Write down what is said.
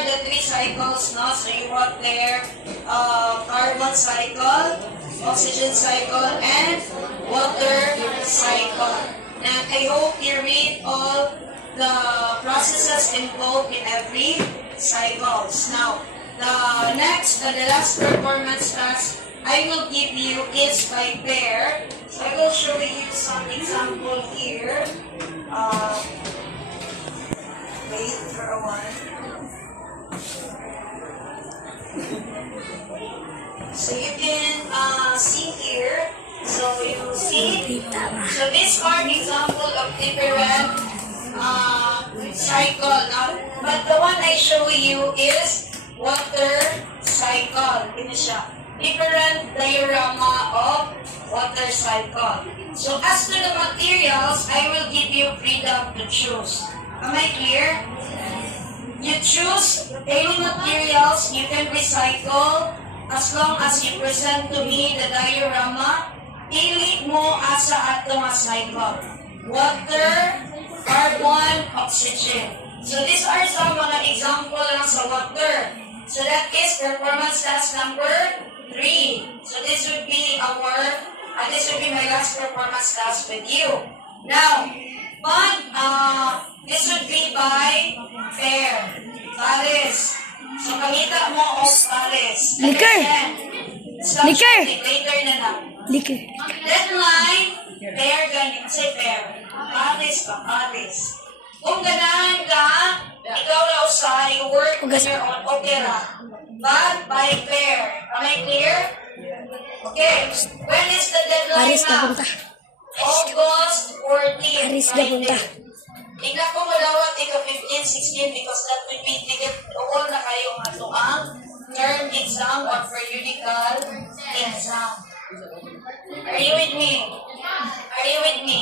are the three cycles, no? So you wrote there, carbon cycle, oxygen cycle, and water cycle. And I hope you read all the processes involved in every cycles. Now, the last performance task I will give you is by pair. So I will show you some example here. Wait for a while. So you can see here. So you see. So these are example of different cycle. Now, but the one I show you is water cycle. Ini siya. Different diorama of water cycle. So as to the materials, I will give you freedom to choose. Am I clear? You choose any materials you can recycle as long as you present to me the diorama. Pili mo asa ato nga cycle. Water, carbon, oxygen. So these are some mga example lang sa water. So that is performance task number 3. So this would be my last performance task with you. Now, this would be by pair. Pares. So kamita mo of pares. Liquor. Liquor. Later na lang. Liquor. Deadline, pair ganyan. Say pair. Pares pa, pares. Kung ganahan ka, ikaw na usay, work on your own, okay ra. But by pair. Am I clear? Okay. When is the deadline Paris na now? punta. August 14. Paris na punta. Tingnan ko malawat ika 15, 16 because that will be ticket all na kayo nga ang term exam or periodical exam. Are you with me? Are you with me?